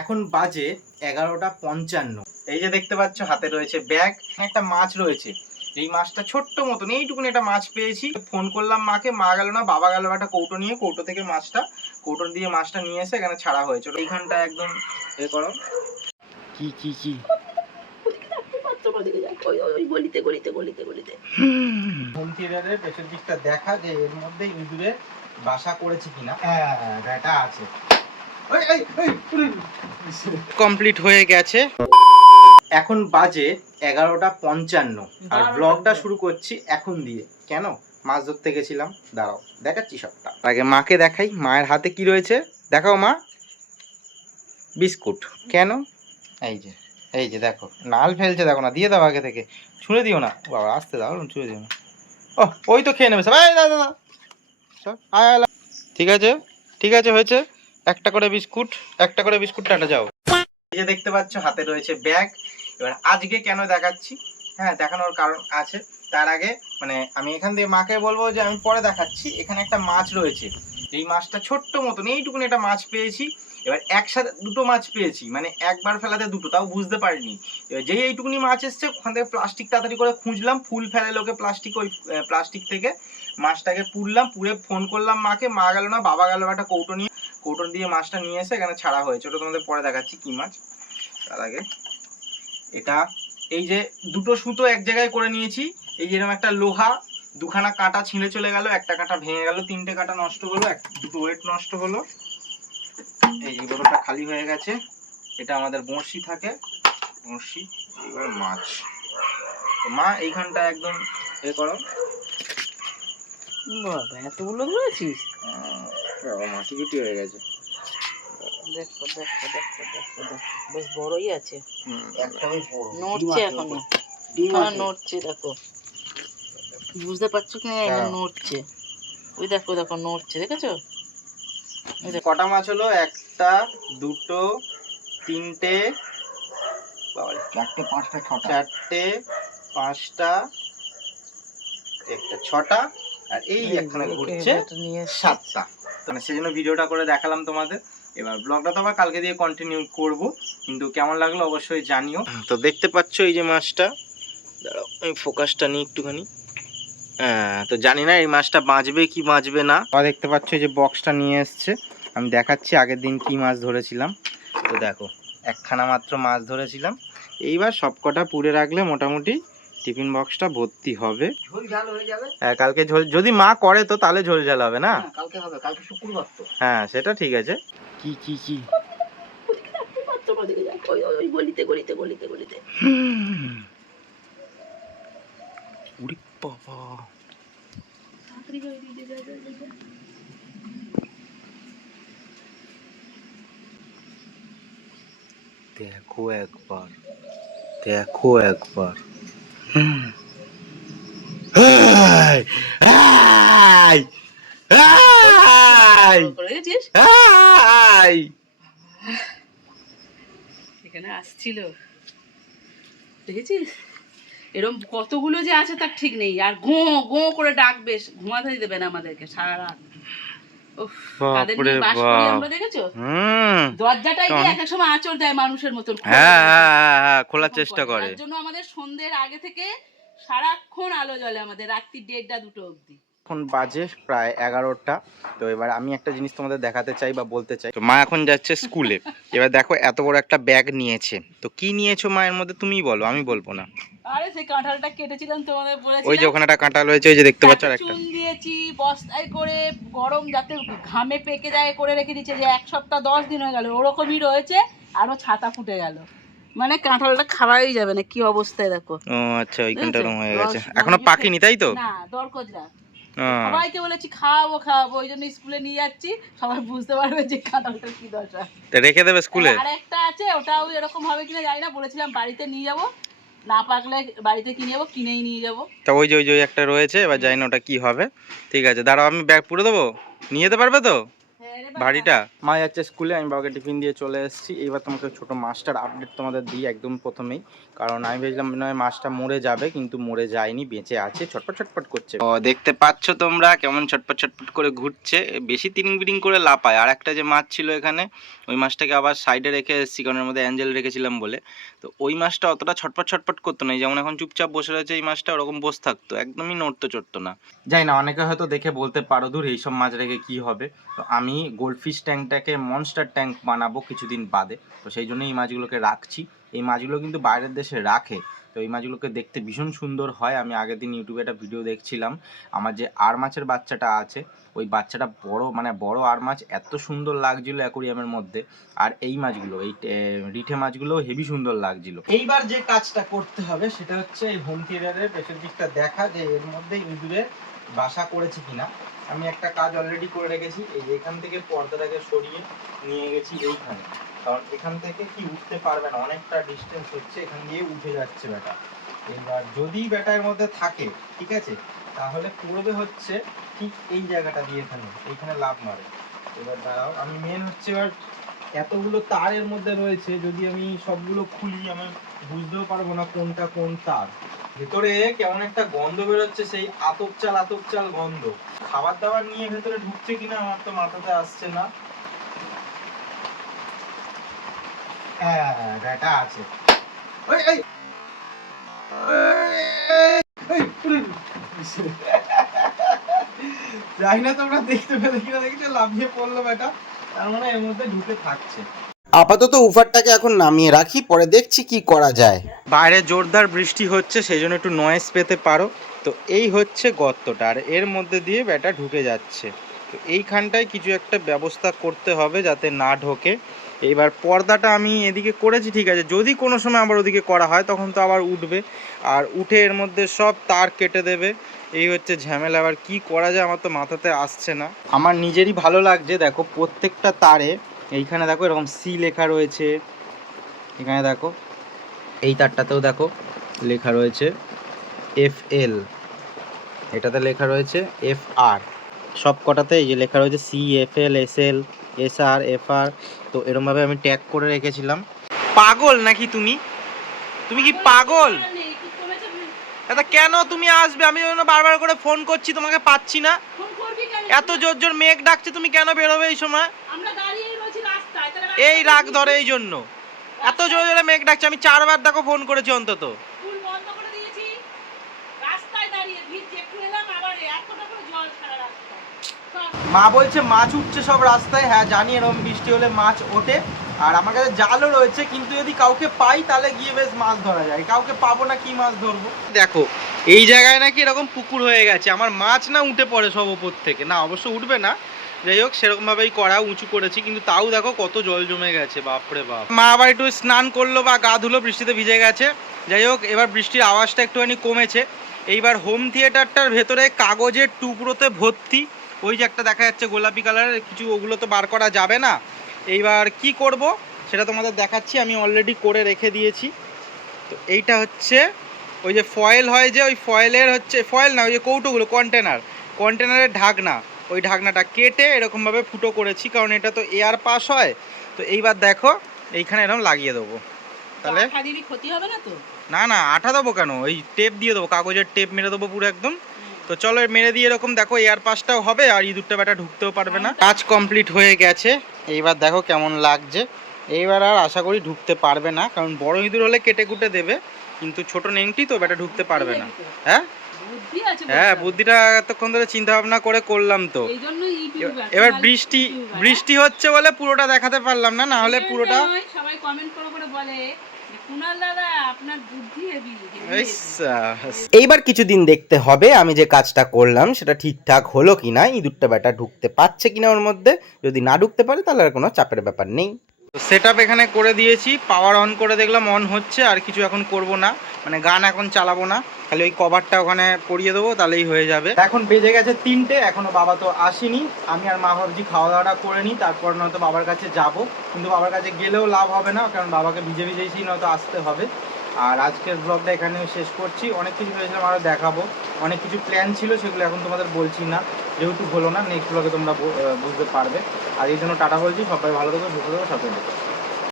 এখন বাজে 11:55। এই যে দেখতে পাচ্ছ হাতে রয়েছে ব্যাগ, একটা মাছ রয়েছে। এই মাছটা ছোট্ট মতন এইটুকুনি একটা মাছ পেয়েছি। ফোন করলাম মাকে, মা গেল না, বাবা গেল একটা কৌটো নিয়ে, কৌটো থেকে কৌটো দিয়ে মাছটা নিয়ে এসে এখানে ছাড়া হয়েছে। এইখানটা একদম এ করো কি কি কি হোম থিয়েটারের পেছন দিকটা দেখা যে এর মধ্যে ইঁদুরে বাসা করেছে কিনা। হ্যাঁ, এটা আছে। কমপ্লিট হয়ে গেছে। এখন বাজে 11:55 আর ব্লগটা শুরু করছি এখন দিয়ে। কেন? মাছ ধরতে গেছিলাম, দাঁড়াও দেখাচ্ছি সবটা। আগে মাকে দেখাই, মায়ের হাতে কি রয়েছে দেখাও মা। বিস্কুট। কেন? এই যে দেখো, নাল ফেলছে, দেখো না, দিয়ে দাও আগে থেকে, ছুঁড়ে দিও না বাবা, আসতে দাও, ছুঁড়ে দিও না। ও ওই তো খেয়ে নেবে সব। দাদা ঠিক আছে, ঠিক আছে, হয়েছে। একটা করে বিস্কুট টাটা যাও। এই যে দেখতে পাচ্ছ হাতে রয়েছে ব্যাগ। এবার আজকে কেন দেখাচ্ছি, হ্যাঁ দেখানোর কারণ আছে। তার আগে মানে আমি এখান থেকে মাকে বলবো যে আমি পরে দেখাচ্ছি। এখানে একটা মাছ রয়েছে, এই মাছটা ছোট্ট মতন এইটুকুনি একটা মাছ পেয়েছি। এবার একসাথে দুটো মাছ পেয়েছি, মানে একবার ফেলাতে দুটো, তাও বুঝতে পারিনি। এবার যেই এইটুকুনি মাছ এসছে ওখান থেকে প্লাস্টিক তাড়াতাড়ি করে খুঁজলাম, ফুল ফেলে লোকে প্লাস্টিক, ওই প্লাস্টিক থেকে মাছটাকে পুড়লাম, পুড়ে ফোন করলাম মাকে, মা গেল না, বাবা গেল একটা কৌটো নিয়ে, কৌটো দিয়ে মাছটা নিয়ে এসে এখানে ছাড়া হয়েছে। ওটা তোমাদের পরে দেখাচ্ছি কি মাছ। তার আগে এটা এই যে দুটো সুতো এক জায়গায় করে নিয়েছি। এই যেরকম একটা লোহা, দুখানা কাঁটা ছিঁড়ে চলে গেল, একটা কাঁটা ভেঙে গেল, তিনটে কাঁটা নষ্ট হলো, দুটো ওয়েট নষ্ট হলো। এই যে বড়টা খালি হয়ে গেছে। এটা আমাদের বড়শি থাকে, বড়শি। এবার মাছ, মা এইখানটা একদম এ করো। বাবা এতগুলো ধরেছিস? বাবা মাটি গুটি হয়ে গেছে। দেখো দেখো দেখো দেখো দেখো, বেশ বড়ই আছে। একটা বেশ বড়, নড়ছে এখনো। হ্যাঁ নড়ছে, দেখো বুঝতে পারছো কি না? নড়ছে, ওই দেখো দেখো নড়ছে, দেখেছো? কটা মাছ হলো? একটা, দুটো, তিনটে, চারটে, পাঁচটা, ছটা, চারটে, পাঁচটা, একটা, ছটা, আর এই এখানে ঘুরছে সাতটা। মানে সেজন্য ভিডিওটা করে দেখালাম তোমাদের। এবার ব্লগটা তো আবার কালকে দিয়ে কন্টিনিউ করব, কিন্তু কেমন লাগলো অবশ্যই জানিও। তো দেখতে পাচ্ছ এই যে মাছটা, দাঁড়াও আমি ফোকাসটা নিই একটুখানি। হ্যাঁ, তো জানি না এই মাছটা বাঁচবে কি বাঁচবে না। দেখতে পাচ্ছ এই যে বক্সটা নিয়ে এসছে, আমি দেখাচ্ছি আগের দিন কি মাছ ধরেছিলাম। তো দেখো একখানা মাত্র মাছ ধরেছিলাম। এইবার সবকটা পুড়ে রাখলে মোটামুটি টিফিন বক্সটা ভর্তি হবে। ঝোল ঝাল হয়ে যাবে। হ্যাঁ কালকে ঝোল যদি মা করে তো তাহলে ঝোল ঝাল হবে না? কালকে হবে, কালকে শুক্রবার তো। হ্যাঁ সেটা ঠিক আছে। কি কি কি ওই গলিতে গলিতে গলিতে গলিতে। উড়ি বাবা, দেখো একবার, দেখো একবার। এখানে আসছিল, দেখেছিস? এরকম কতগুলো যে আছে তার ঠিক নেই। আর গো গো করে ডাকবে, ঘুমাতে দেবে না আমাদেরকে সারা রাত। দরজাটাই গিয়ে এক এক সময় আঁচড় দেয় মানুষের মতন, খোলার চেষ্টা করে। তার জন্য আমাদের সন্ধ্যের আগে থেকে সারাক্ষণ আলো জ্বলে, আমাদের রাত্রি 1:30 2টো অবধি। এখন বাজে প্রায় 11টা। তো এবার আমি একটা জিনিস তোমাদের দেখাতে চাই বা বলতে চাই। তো মা এখন যাচ্ছে স্কুলে। এবার দেখো এত বড় একটা ব্যাগ নিয়েছে। তো কি নিয়েছো মায়ের মধ্যে তুমিই বলো, আমি বলবো না। আরে সেই কাঁঠালটা কেটেছিলাম তোমাদের বলেছিলাম, ওই যে ওখানে একটা কাঁঠাল রয়েছে, ওই যে দেখতে পাচ্ছ একটা। চুন দিয়েছি বস্তায় করে, গরম যাতে ঘামে পেকে যায় করে রেখে দিচ্ছে, যে 1 সপ্তাহ 10 দিন হয়ে গেল ওরকমই রয়েছে, আরো ছাতা ফুটে গেল। মানে কাঁঠালটা খাওয়াই যাবে না, কি অবস্থায় দেখো। ও আচ্ছা, ওইখানটা রং হয়ে গেছে, এখনো পাকেনি তাই তো? না, দরকজরা। সবাইকে বলেছি খাওয়াবো খাওয়াবো, ওই জন্য স্কুলে নিয়ে যাচ্ছি, সবাই বুঝতে পারবে যে কাঁঠালটার কি দশা। রেখে দেবে স্কুলে। আর একটা আছে, ওটাও এরকম হবে কিনা জানি না, বলেছিলাম বাড়িতে নিয়ে যাবো, না পাকলে বাড়িতে কিনে যাবো, কিনেই নিয়ে যাবো। তা ওই যে একটা রয়েছে, এবার জানি না ওটা কি হবে। ঠিক আছে দাঁড়াও, আমি ব্যাগ পুরো দেবো, নিয়ে যেতে পারবে তো? হ্যাঁ রে ভারীটা মা যাচ্ছে স্কুলে, আমি বাবাকে টিফিন দিয়ে চলে এসেছি। এইবার তোমাকে ছোট মাছটার আপডেট তোমাদের দিই একদম প্রথমেই, কারণ আমি ভেবেছিলাম মনে হয় মাছটা মরে যাবে, কিন্তু মরে যায়নি, বেঁচে আছে, ছটপট ছটপট করছে। ও দেখতে পাচ্ছ তোমরা কেমন ছটপট ছটপট করে ঘুরছে, বেশি তিরিং বিরিং করে লাপায়। আর একটা যে মাছ ছিল এখানে, ওই মাছটাকে আবার সাইডে রেখে এসেছি, কারণ এর মধ্যে অ্যাঞ্জেল রেখেছিলাম বলে। তো ওই মাছটা অতটা ছটপট ছটপট করতো না, যেমন এখন চুপচাপ বসে রয়েছে এই মাছটা, ওরকম বসে থাকতো, একদমই নড়তো চড়তো না। যাই না, অনেকে হয়তো দেখে বলতে পারো দূর এইসব মাছ রেখে কি হবে। তো আমি গোল্ডফিশ ট্যাঙ্কটাকে মনস্টার ট্যাঙ্ক বানাবো কিছুদিন বাদে, তো সেই জন্য এই মাছগুলোকে রাখছি। এই মাছগুলো কিন্তু বাইরের দেশে রাখে, তো এই মাছগুলোকে দেখতে ভীষণ সুন্দর হয়। আমি আগের দিন ইউটিউবে একটা ভিডিও দেখছিলাম, আমার যে আর মাছের বাচ্চাটা আছে, ওই বাচ্চাটা বড় মানে বড় আর মাছ এত সুন্দর লাগছিল অ্যাকোরিয়ামের মধ্যে, আর এই মাছগুলো এই রিঠে মাছগুলো হেভি সুন্দর লাগছিল। এইবার যে কাজটা করতে হবে সেটা হচ্ছে এই হোম থিয়েটারের পেছন দিকটা দেখা, যে এর মধ্যে ইঁদুরের বাসা করেছে কিনা। আমি একটা কাজ অলরেডি করে রেখেছি, এই এখান থেকে পর্দাটাকে সরিয়ে নিয়ে গেছি এইখানে, কারণ এখান থেকে কি উঠতে পারবে না, অনেকটা ডিস্টেন্স হচ্ছে, এখান দিয়ে উঠে যাচ্ছে ব্যাটা। এবার যদি ব্যাটার মধ্যে থাকে, ঠিক আছে, তাহলে পড়বে হচ্ছে ঠিক এই জায়গাটা দিয়ে, এইখানে লাভ মারে। এবার দাঁড়াও, আমি মেন হচ্ছে এবার এতগুলো তারের মধ্যে রয়েছে, যদি আমি সবগুলো খুলি আমি বুঝতেও পারবো না কোনটা কোন তার। ভেতরে কেমন একটা গন্ধ বেরোচ্ছে, সেই আতপ চাল গন্ধ। খাবার দাবার নিয়ে ভেতরে ঢুকছে কিনা আমার তো মাথাতে আসছে না। হ্যাঁ ব্যাটা আছে। যাই না তোমরা দেখতে পেলে কিনা, দেখছো লাফিয়ে পড়লো ব্যাটা, তার মানে এর মধ্যে ঢুকে থাকছে। আপাতত উফারটাকে এখন নামিয়ে রাখি, পরে দেখছি কি করা যায়। বাইরে জোরদার বৃষ্টি হচ্ছে, সেই জন্য একটু নয়েজ পেতে পারো। তো এই হচ্ছে গর্তটা, আর এর মধ্যে দিয়ে ব্যাটা ঢুকে যাচ্ছে। তো এইখানটায় কিছু একটা ব্যবস্থা করতে হবে যাতে না ঢোকে। এইবার পর্দাটা আমি এদিকে করেছি, ঠিক আছে, যদি কোনো সময় আবার ওদিকে করা হয় তখন তো আবার উঠবে, আর উঠে এর মধ্যে সব তার কেটে দেবে। এই হচ্ছে ঝামেলা, আবার কি করা যায় আমার তো মাথাতে আসছে না। আমার নিজেরই ভালো লাগছে, দেখো প্রত্যেকটা তারে এইখানে দেখো এরকম সি লেখা রয়েছে, এখানে দেখো এই তারটাতেও দেখো লেখা রয়েছে FL, এটাতে লেখা রয়েছে FR, সব কটাতে এই যে লেখা রয়েছে CFL SL SR FR। তো এরকমভাবে আমি ট্যাগ করে রেখেছিলাম। পাগল নাকি তুমি? তুমি কি পাগল? দাদা কেন তুমি আসবে? আমি বারবার করে ফোন করছি, তোমাকে পাচ্ছি না। এত জোর জোর মেঘ ডাকছে, তুমি কেন বেরোবে এই সময়? এই রাগ ধরে এই জন্য, এত জোরে জোরে মেঘ ডাকছে। আমি 4 বার দেখো ফোন করেছি অন্তত। মা বলছে মাছ উঠছে সব রাস্তায়। হ্যাঁ জানি, এরকম বৃষ্টি হলে মাছ ওঠে, আর আমার কাছে জালও রয়েছে, কিন্তু যদি কাউকে পাই তাহলে গিয়ে বেশ মাছ ধরা যায়, কাউকে পাবো না কি মাছ ধরবো। দেখো এই জায়গায় নাকি এরকম পুকুর হয়ে গেছে, আমার মাছ না উঠে পড়ে সব ওপর থেকে, না অবশ্য উঠবে না, যাই হোক সেরকমভাবেই করা, উঁচু করেছি, কিন্তু তাও দেখো কত জল জমে গেছে, বাপরে বাপ। মা আবার একটু স্নান করলো বা গা ধুলো, বৃষ্টিতে ভিজে গেছে। যাই হোক এবার বৃষ্টির আওয়াজটা একটুখানি কমেছে। এইবার হোম থিয়েটারটার ভেতরে কাগজের টুকরোতে ভর্তি, ওই যে একটা দেখা যাচ্ছে গোলাপি কালারের কিছু, ওগুলো তো বার করা যাবে না। এইবার কি করব সেটা তোমাদের দেখাচ্ছি, আমি অলরেডি করে রেখে দিয়েছি। তো এইটা হচ্ছে ওই যে ফয়েল হয়, যে ওই ফয়েলের হচ্ছে, ফয়েল না ওই যে কৌটোগুলো, কন্টেনারের ঢাকনা, ওই ঢাকনাটা কেটে এরকমভাবে ফুটো করেছি, কারণ এটা তো এয়ার পাস হয়। তো এইবার দেখো এইখানে এরকম লাগিয়ে দেবো, তাহলে ক্ষতি হবে না তো? না না আঠা দেবো কেন, ওই টেপ দিয়ে দেবো, কাগজের টেপ মেরে দেবো পুরো একদম। তো চলো মেরে দিয়ে এরকম দেখো এয়ার পাসটাও হবে, আর ইঁদুরটা ব্যাটা ঢুকতেও পারবে না। কাজ কমপ্লিট হয়ে গেছে, এইবার দেখো কেমন লাগছে। এইবার আর আশা করি ঢুকতে পারবে না, কারণ বড় ইঁদুর হলে কেটে কুটে দেবে, কিন্তু ছোট নেংটি তো ব্যাটা ঢুকতে পারবে না। হ্যাঁ হ্যাঁ, বুদ্ধিটা এতক্ষণ ধরে চিন্তা ভাবনা করে করলাম তো। এবার বৃষ্টি হচ্ছে বলে পুরোটা দেখাতে পারলাম না, না হলে পুরোটা। সবাই কমেন্ট করে করে বলে কুনাল দাদা আপনার বুদ্ধি হেভি। এইবার কিছুদিন দেখতে হবে আমি যে কাজটা করলাম সেটা ঠিকঠাক হলো কিনা, ইঁদুরটা ব্যাটা ঢুকতে পারছে কিনা ওর মধ্যে। যদি না ঢুকতে পারে তাহলে আর কোনো চাপের ব্যাপার নেই। তো সেট আপ এখানে করে দিয়েছি, পাওয়ার অন করে দেখলাম অন হচ্ছে, আর কিছু এখন করব না, মানে গান এখন চালাবো না, খালি ওই কভারটা ওখানে পরিয়ে দেবো, তাহলেই হয়ে যাবে। এখন বেজে গেছে 3টে, এখনো বাবা তো আসেনি। আমি আর মা ভাবছি খাওয়া দাওয়াটা করে নিই, তারপর নয়তো বাবার কাছে যাব, কিন্তু বাবার কাছে গেলেও লাভ হবে না, কারণ বাবাকে ভিজে ভিজেই নয়তো আসতে হবে। আর আজকের ব্লগটা এখানেও শেষ করছি। অনেক কিছু ভেবেছিলাম আরও দেখাবো, অনেক কিছু প্ল্যান ছিল, সেগুলো এখন তোমাদের বলছি না। যেহেতু হলো না, নেক্সট ব্লগে তোমরা বুঝতে পারবে। আর এই জন্য টাটা বলছি, সবাই ভালো থেকো, সুস্থ থেকো, সাথে থেকো।